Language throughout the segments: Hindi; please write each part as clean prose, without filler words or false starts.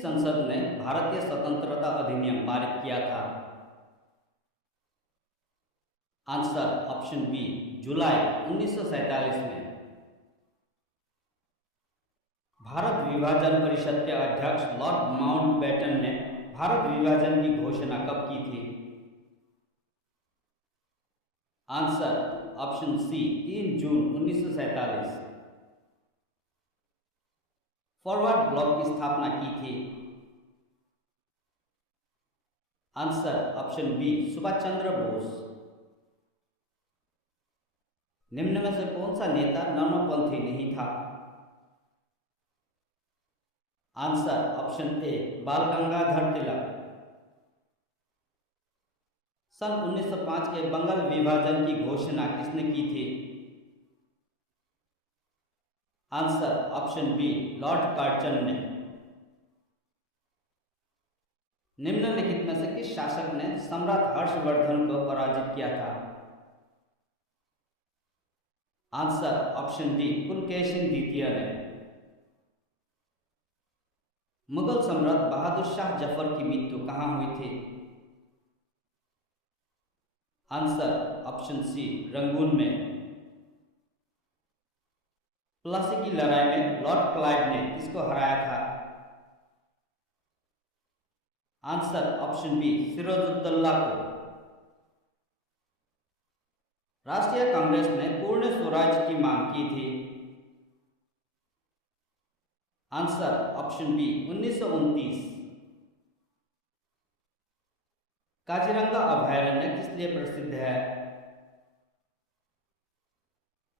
किस संसद ने भारतीय स्वतंत्रता अधिनियम पारित किया था? आंसर ऑप्शन बी, जुलाई 1947 में। भारत विभाजन परिषद के अध्यक्ष लॉर्ड माउंटबेटन ने भारत विभाजन की घोषणा कब की थी? आंसर ऑप्शन सी, 3 जून 1947। फॉरवर्ड ब्लॉक की स्थापना की थी? Answer option B, Subhash Chandra Bose. निम्न में से कौन सा नेता नमपंथी नहीं था? आंसर ऑप्शन ए, बाल गंगाधर तिलक। सन 1905 के बंगाल विभाजन की घोषणा किसने की थी? Answer option B, Lord Curzon ने। निम्नलिखित में से किस शासक ने सम्राट हर्षवर्धन को पराजित किया था? आंसर ऑप्शन डी, पुलकेशिन द्वितीय ने। मुगल सम्राट बहादुर शाह जफर की मृत्यु कहाँ हुई थी? आंसर ऑप्शन सी, रंगून में। प्लासी की लड़ाई में लॉर्ड क्लाइव ने किसको हराया था? आंसर ऑप्शन बी, सिराजुद्दौला को। राष्ट्रीय कांग्रेस ने पूर्ण स्वराज की मांग की थी? Answer option B, 1929। काजीरंगा अभयारण्य किस लिए प्रसिद्ध है?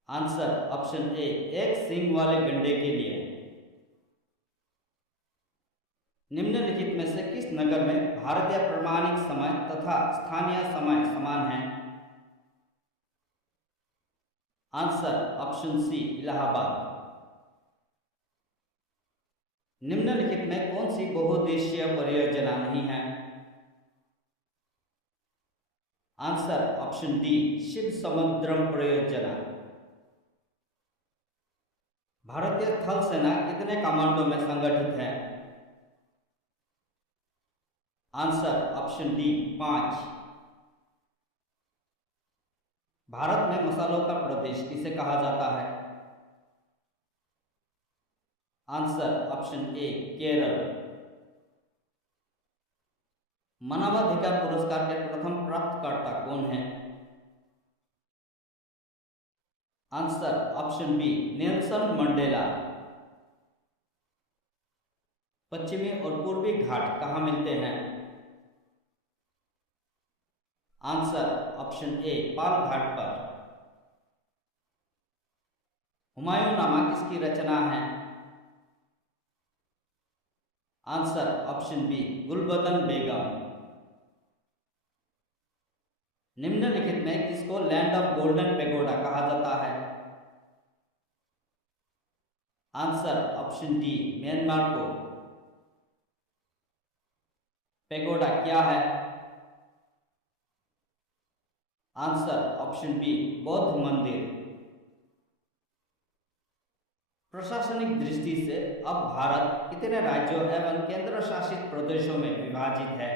आंसर ऑप्शन ए, एक सींग वाले गंडे के लिए। निम्नलिखित में से किस नगर में भारतीय प्रमाणिक समय तथा स्थानीय समय समान है? Answer option C, Allahabad. निम्नलिखित में कौन सी बहुउद्देशीय परियोजना नहीं है? Answer option D, Shivasamudram परियोजना। भारतीय थल सेना कितने कमांडो में संगठित है? Answer option D, 5। भारत में मसालों का प्रदेश किसे कहा जाता है? Answer option A, Kerala. मानवाधिकार पुरस्कार के प्रथम प्राप्तकर्ता कौन है? Answer option B, Nelson Mandela. पश्चिमी और पूर्वी घाट कहाँ मिलते हैं? आंसर ऑप्शन ए, पाल घाट पर। हुमायूंनामा किसकी रचना है? आंसर ऑप्शन बी, गुलबदन बेगम। निम्नलिखित में किसको लैंड ऑफ गोल्डन पेगोडा कहा जाता है? आंसर ऑप्शन डी, म्यांमार को। पेगोडा क्या है? आंसर ऑप्शन बी, बौद्ध मंदिर। प्रशासनिक दृष्टि से अब भारत कितने राज्यों एवं केंद्र शासित प्रदेशों में विभाजित है?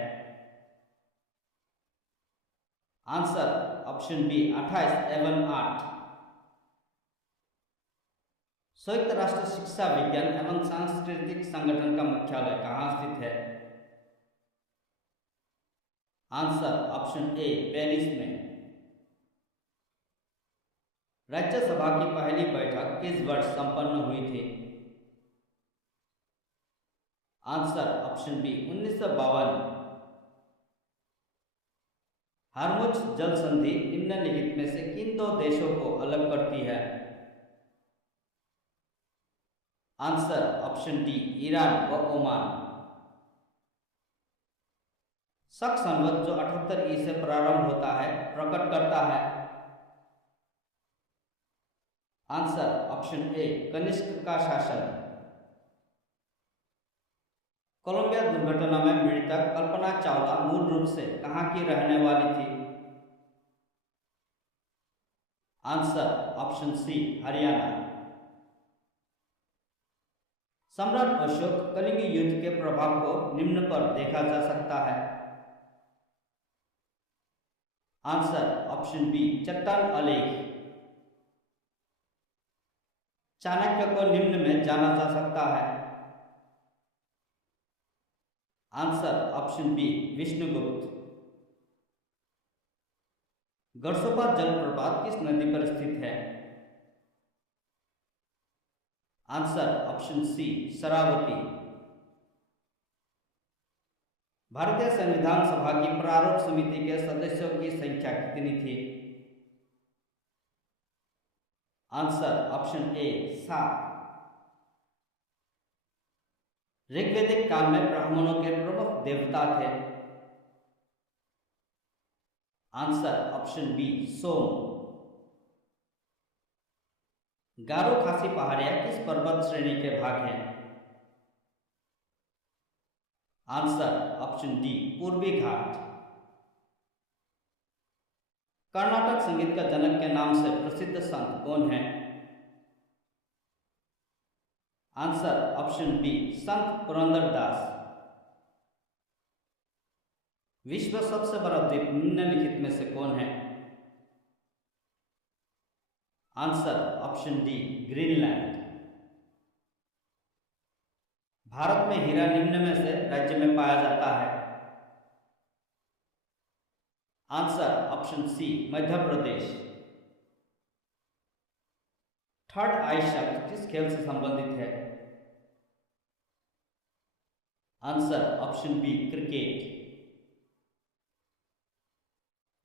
आंसर ऑप्शन बी, 28 एवं 8। संयुक्त राष्ट्र शिक्षा विज्ञान एवं सांस्कृतिक संगठन का मुख्यालय कहाँ स्थित है? आंसर ऑप्शन ए, पेरिस में। राज्यसभा की पहली बैठक किस वर्ष संपन्न हुई थी? Answer option B, 1952। हरमुज जल संधि निम्नलिखित में से किन दो देशों को अलग करती है? आंसर ऑप्शन डी, ईरान व ओमान। शक संवत जो 78 ई से प्रारंभ होता है प्रकट करता है? आंसर ऑप्शन ए, कनिष्क का शासन। कोलंबिया दुर्घटना में मृतक कल्पना चावला मूल रूप से कहां की रहने वाली थी? Answer option C, Haryana. सम्राट अशोक कलिंग युद्ध के प्रभाव को निम्न पर देखा जा सकता है। आंसर ऑप्शन बी चट्टान आलेख। चाणक्य को निम्न में जाना जा सकता है। Answer option B Vishnugupta. Gersoppa जलप्रपात किस नदी पर स्थित है? Answer option C Sharavathi. भारतीय संविधान सभा की प्रारूप समिति के सदस्यों की संख्या कितनी थी? आंसर ऑप्शन ए 7। ऋग्वैदिक काल में ब्राह्मणों के प्रमुख देवता थे। आंसर ऑप्शन बी सोम। गारो खासी पहाड़ियां किस पर्वत श्रेणी के भाग हैं? आंसर ऑप्शन डी पूर्वी घाट। कर्नाटक संगीत का जनक के नाम से प्रसिद्ध संत कौन है? आंसर ऑप्शन बी संत पुरंदरदास। विश्व सबसे बड़ा द्वीप निम्नलिखित में से कौन है? Answer option D Greenland. Bharat में हीरा निम्न में से राज्य में पाया जाता है? Answer option C Madhya Pradesh. Third eye शब्द किस खेल से संबंधित है? Answer option B cricket.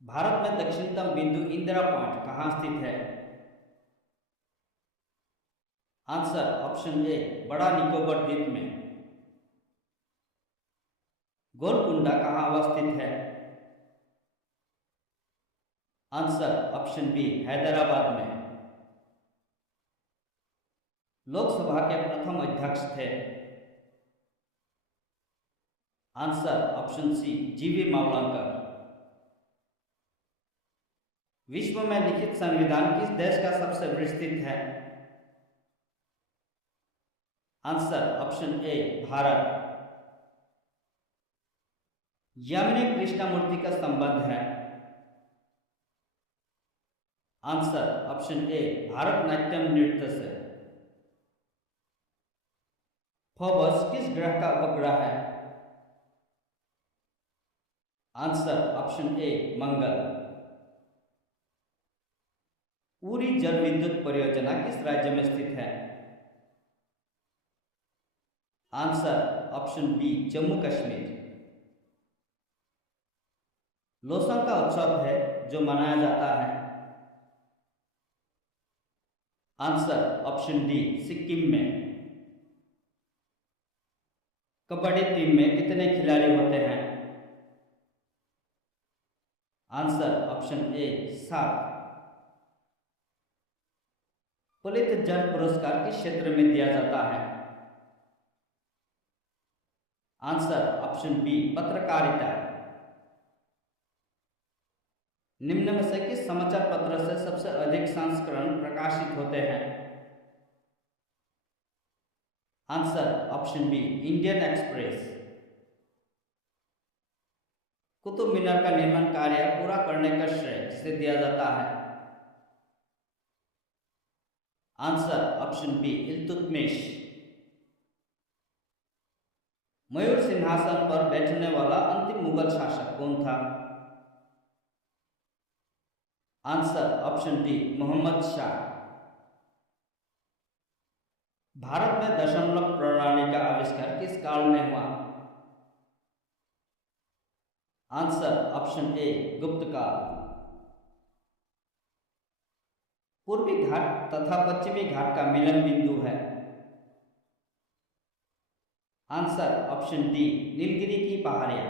Bharat में दक्षिणतम बिंदु इंदिरा पॉइंट कहां स्थित है? आंसर ऑप्शन ए बड़ा निकोबार द्वीप में। गोलकुंडा कहां अवस्थित है? आंसर ऑप्शन बी हैदराबाद में। लोकसभा के प्रथम अध्यक्ष थे? आंसर ऑप्शन सी जीवी मावलंकर। विश्व में लिखित संविधान किस देश का सबसे विस्तृत है? Answer option A Bharat. Yamini Krishnamurthy का संबंध है? आंसर ऑप्शन ए भारतनाट्यम नृत्य से। फोबस किस ग्रह का उपग्रह है? आंसर ऑप्शन ए मंगल। उरी जल विद्युत परियोजना किस राज्य में स्थित है? Answer option B Jammu Kashmir. Losoong का उत्सव है जो मनाया जाता है? आंसर ऑप्शन डी सिक्किम में। कबड्डी टीम में कितने खिलाड़ी होते हैं? आंसर ऑप्शन ए 7। पुलित्जर पुरस्कार किस क्षेत्र में दिया जाता है? आंसर ऑप्शन बी पत्रकारिता। निम्न में से किस समाचार पत्र से सबसे अधिक संस्करण प्रकाशित होते हैं? Answer option B Indian Express. Qutub Minar का निर्माण कार्य पूरा करने का श्रेय किसे दिया जाता है? Answer option B Iltutmish. मयूर सिंहासन पर बैठने वाला अंतिम मुगल शासक कौन था? Answer option D Mohammad Shah. Bharat में दशमलव प्रणाली का आविष्कार किस काल में हुआ? आंसर ऑप्शन ए गुप्त काल। पूर्वी घाट तथा पश्चिमी घाट का मिलन बिंदु है? आंसर ऑप्शन डी नीलगिरी की पहाड़ियां।